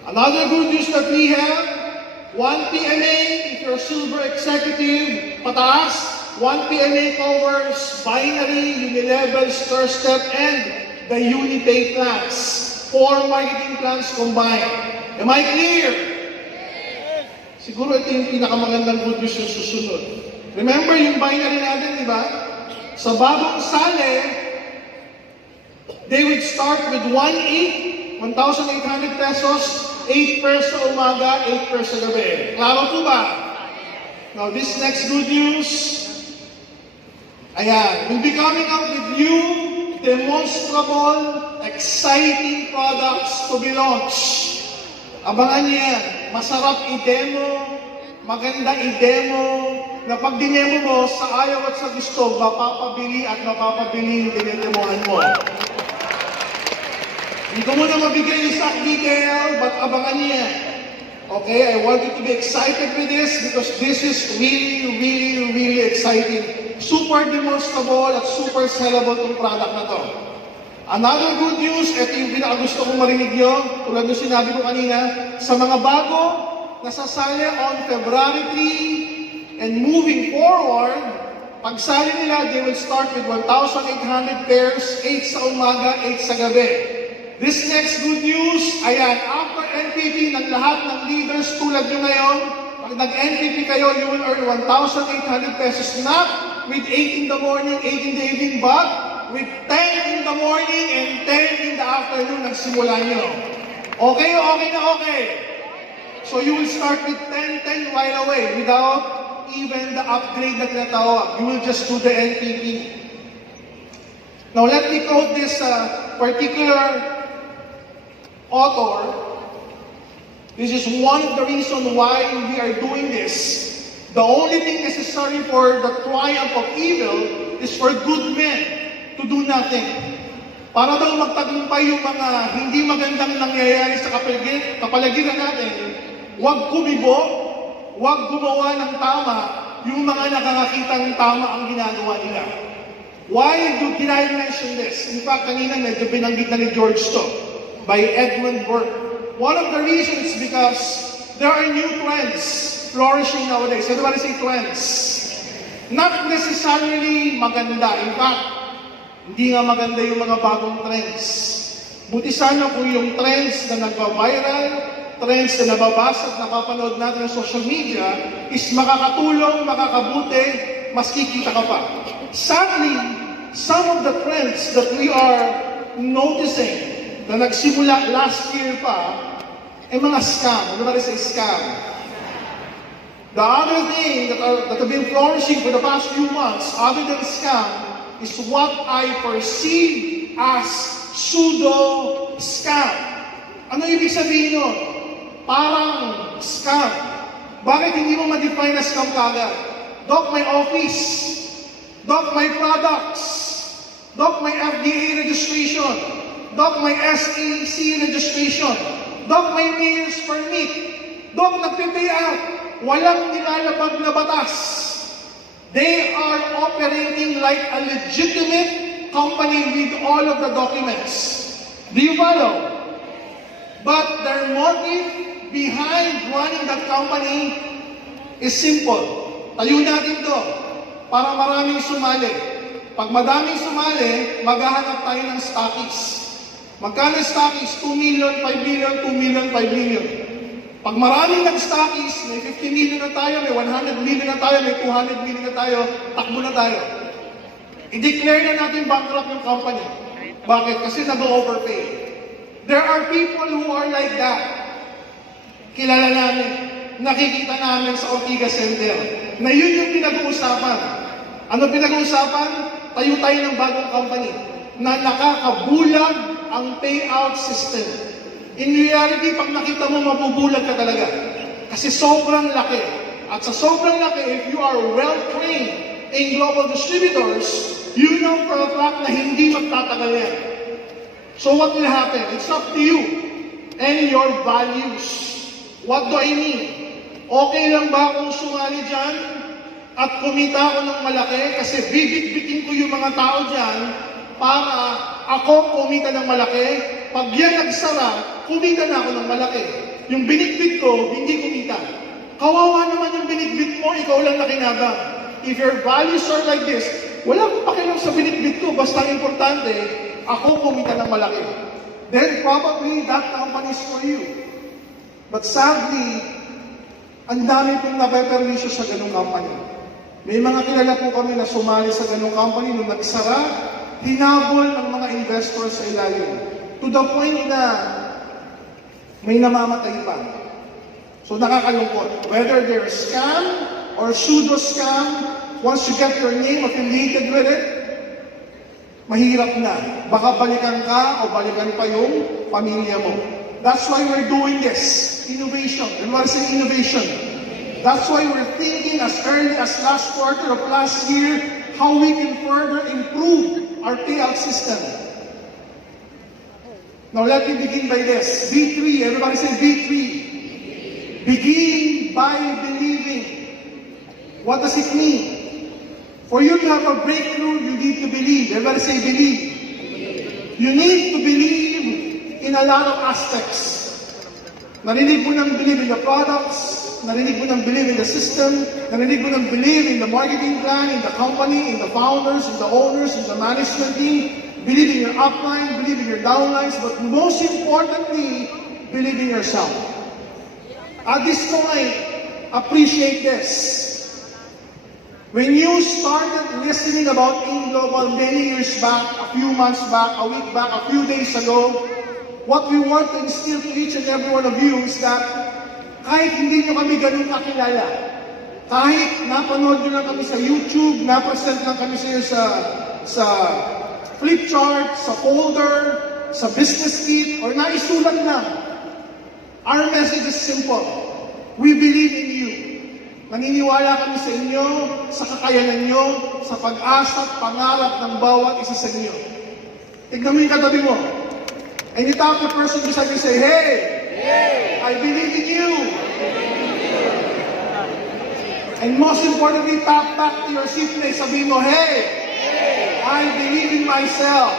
Another good news that we have, one PMA, if you're a silver executive, pataas, one PMA covers binary, unilevel, stir step, and the Unipay plans. 4 marketing plans combined. Am I clear? Siguro ito yung pinakamagandang good news yung susunod. Remember yung binary natin, di ba? Sa bagong sale, they would start with 1,800 pesos, 8 peso umaga, 8 peso gabi. Klaro po ba? Now, this next good news, ayan, we'll be coming up with new, demonstrable, exciting products to be launched. Abangan niyo yan. Masarap i-demo, maganda i-demo, na pag dinemo mo, sa ayaw at sa gusto, mapapabili at mapapabili yung dinedemohan mo. Hindi ko muna mabigay yung exact detail, but abangan niya. Okay, I want you to be excited with this because this is really, really, really exciting. Super demonstrable at super sellable itong product na to. Another good news, ito yung pinakagusto kong marinig nyo, tulad ng sinabi ko kanina, sa mga bago, nasasali on February 3 and moving forward, pagsali nila, they will start with 1,800 pairs, 8 sa umaga, 8 sa gabi. This next good news, ayan, after NPP ng lahat ng leaders tulad nyo ngayon, pag nag-NPP kayo, you will earn 1,800 pesos, not with 8 in the morning, 8 in the evening, but with 10 in the morning and 10 in the afternoon nagsimula nyo. Okay o okay na okay? So you will start with 10 right away without even the upgrade na tinatawag. You will just do the NPP. Now let me quote this particular author. This is one of the reasons why we are doing this. The only thing necessary for the triumph of evil is for good men to do nothing. Para daw magtagumpay yung mga hindi magandang nangyayari sa kapaligiran natin, huwag kumibo, huwag gumawa ng tama yung mga nakakakitang tama ang ginagawa nila. Why did I mention this? In fact, kanina medyo binanggit na ni George to, by Edmund Burke. One of the reasons is because there are new trends flourishing nowadays. Everybody say trends. Not necessarily maganda. In fact, hindi nga maganda yung mga bagong trends. Buti sana kung yung trends na nagpa-viral, trends na nababasa at napapanood natin sa social media is makakatulong, makakabuti, mas kikita ka pa. Sadly, some of the trends that we are noticing na nagsimula last year pa, ay mga scam. Everybody say scam. The other thing that have been flourishing for the past few months, other than scam, is what I perceive as pseudo-scam. Ano ibig sabihin nun? Parang scam. Bakit hindi mo ma-define na scam kagad? Doc, my office. Doc, my products. Doc, my FDA registration. Doc, my SEC registration. Doc, my mayor's permit. Doc, nagpipay out. Walang nilalabag na batas. They are operating like a legitimate company with all of the documents. Do you follow? But their motive behind running that company is simple. Tayo natin to para maraming sumali. Pag madaming sumali, maghahanap tayo ng stockists. Magkano stockists? 2 million, 5 million, 2 million, 5 million. Pag maraming nag-stockists, may 50 million na tayo, may 100 million na tayo, may 200 million na tayo, takbo na tayo. I-declare na natin bankrupt yung company. Bakit? Kasi nag-overpay. There are people who are like that. Kilala namin, nakikita namin sa Ortiga Center, na yun yung pinag-uusapan. Ano pinag-uusapan? Tayo tayo ng bagong company na nakakabulag ang payout system. In reality, pag nakita mo, mabubulag ka talaga. Kasi sobrang laki. At sa sobrang laki, if you are well-trained in global distributors, you know for a fact na hindi magtatagal yan. So what will happen? It's up to you and your values. What do I mean? Okay lang ba kung sumali dyan at kumita ako ng malaki kasi bibit-bitin ko yung mga tao dyan para ako kumita ng malaki? Pag yan nagsara, kumita na ako ng malaki. Yung binitbit ko, hindi kumita. Kawawa naman yung binitbit mo, ikaw lang nakinabang. If your values are like this, wala akong pakialam sa binitbit ko, basta importante, ako kumita ng malaki. Then probably that company is for you. But sadly, ang dami pong napeperwisyo sa ganung company. May mga kilala po kami na sumali sa ganung company nung nagsara, hinabol ng mga investors sa ilalim. To the point na may namamatay pa. So nakakalungkot. Whether they're scam or pseudo-scam, once you get your name affiliated with it, mahirap na. Baka balikan ka o balikan pa yung pamilya mo. That's why we're doing this. Innovation. Everyone say innovation. That's why we're thinking as early as last quarter of last year how we can further improve our payout system. Now let me begin by this. B3, everybody say B3. Begin by believing. What does it mean? For you to have a breakthrough, you need to believe. Everybody say believe. You need to believe in a lot of aspects. Narinig mo ng believe in the products, narinig mo ng believe in the system, narinig mo ng believe in the marketing plan, in the company, in the founders, in the owners, in the management team, believe in your upline, believe in your downlines, but most importantly, believe in yourself. At this point, appreciate this. When you started listening about AIM Global many years back, a few months back, a week back, a few days ago, what we want to instill to each and every one of you is that kahit hindi nyo kami ganun kakilala, kahit napanood nyo lang kami sa YouTube, napresent lang kami sa flip chart, sa folder, sa business kit, or naisulat lang, our message is simple. We believe in you. Naniniwala kami sa inyo, sa kakayanan nyo, sa pag-asa at pangarap ng bawat isa sa inyo. Tignan mo yung katabi mo. And you tap the person beside you, say, hey, I believe in you. And most importantly, tap back to your seat place, sabihin mo, hey, I believe in myself.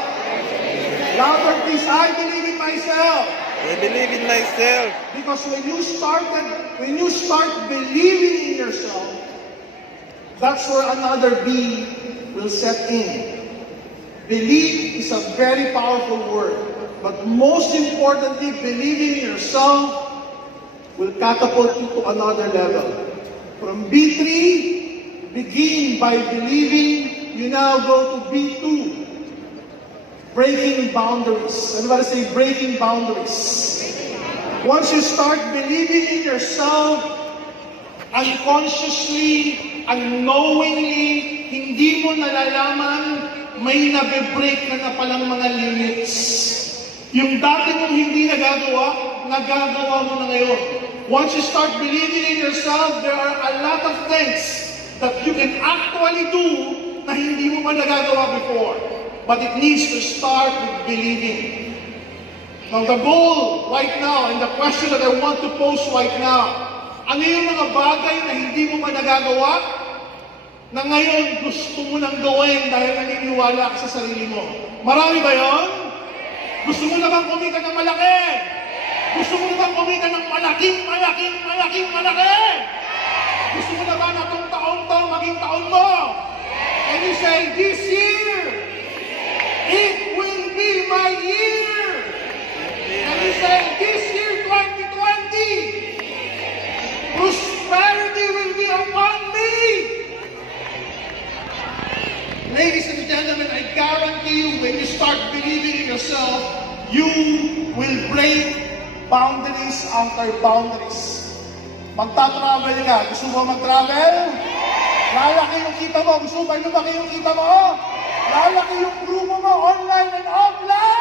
Louder please, I believe in myself. I believe in myself. Because when you start believing in yourself, that's where another B will set in. Believe is a very powerful word. But most importantly, believing in yourself will catapult you to another level. From B3, begin by believing, you now go to B2. Breaking boundaries. Everybody say breaking boundaries. Once you start believing in yourself, unconsciously, unknowingly, hindi mo nalalaman, may nabe-break na palang mga limits. Yung dati mong hindi nagagawa mo na ngayon. Once you start believing in yourself, there are a lot of things that you can actually do na hindi mo pa nagagawa before. But it needs to start with believing. Now the goal right now, and the question that I want to pose right now, ano yung mga bagay na hindi mo pa nagagawa, na ngayon gusto mo nang gawin dahil naniniwala ka sa sarili mo? Marami ba yon? Gusto mo na bang kumita ng malaki? Gusto mo na bang kumita ng malaki? Gusto mo na ba na itong taon maging taon mo? And you say, this year, it will be my year. And you say, this year, 2020, prosperity will be upon me. Ladies and gentlemen, I guarantee you, when you start believing in yourself, you will break boundaries after boundaries. Magta-travel ka. Gusto mo mag-travel? Lalaki yung kita mo. Gusto mo ba lumaki yung kita mo? Lalaki yung grupo mo, online and offline!